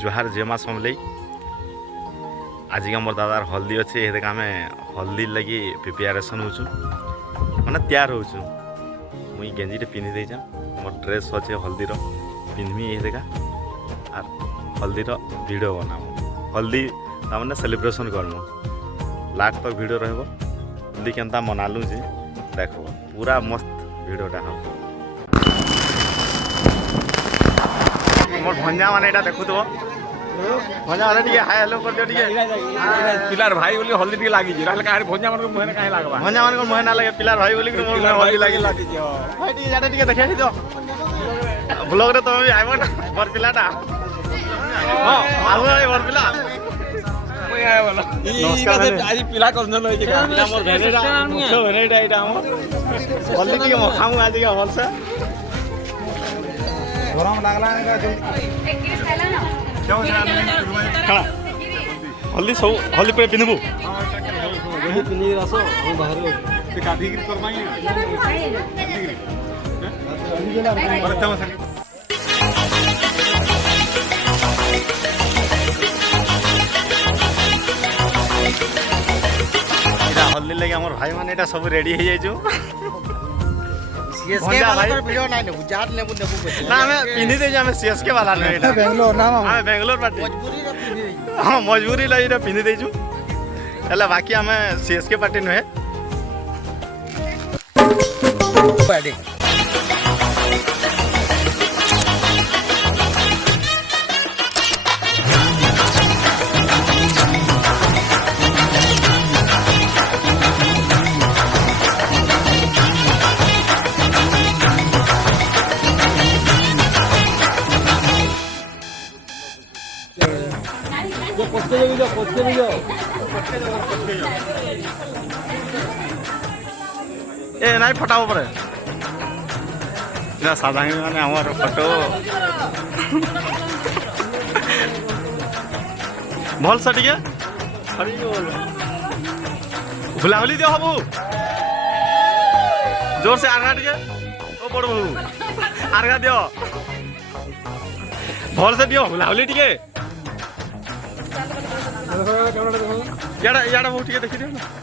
जुहार जय माँ समलई। आज मोर दादार हल्दी अच्छे ये आम हल्दी लगी प्रिपेरेसन हो मैंने तैयार हो मुई गेंजीटे पिंधि देचा मोर ड्रेस अच्छे हल्दीर पिंधमी ये देखा आर हल्दीर वीडियो बनाम हल्दी तमाने सेलिब्रेशन करमु लास्ट तक वीडियो रहो हल्दी केनता मनालु जे देखो पूरा मस्त वीडियोटा हम मोर भंजा माने एटा देखु तो भंजा माने टिके हाय हेलो कर दियो टिके पिलार भाई बोली हल्दी टिके लागी जी रहले काहे भंजा मन को मुहे काहे लागबा भंजा मन को मुहे ना लगे पिलार भाई बोली मोर मुहे हल्दी लागी भाई टिके जाटे टिके देखै दियो ब्लॉग रे तुम भी आइबो ना बर पिलाटा हां आबो ए बर पिला कोई आए बोलो नमस्कार आज पिला करन लई जे पिला मोर भेनेटा मुख्य भेनेटा एटा हमर हल्दी टिके मखामु आज के हल से गरम लागला का खड़ा हल्दी सब हल्दी पे पिनबू पिनी रसो हम बाहर ते काधी गिर करमाई परतम सर हल्दी लगे हमर भाई माने एटा सब रेडी हो जाइजो सीएसके वाला पर वीडियो नहीं लेबू जात लेबू ना हमें पिनी दे हमें सीएसके वाला नहीं एटा बेंगलोर ना हमें बेंगलोर पार्टी मजबूरी रे पिनी हां मजबूरी लई एटा पिनी देजु एला बाकी हमें सीएसके पार्टी नहे पार्टी ए नहीं फटाओ परे ना साधारण माने हमर फोटो भल से टिके भुलाहुली दियो हबू जोर से आरगा टिके ओ बड़ बहू आरगा दियो भल से दियो भुलाहुली टिके याडा याडा बहु टिके देखि दियो ना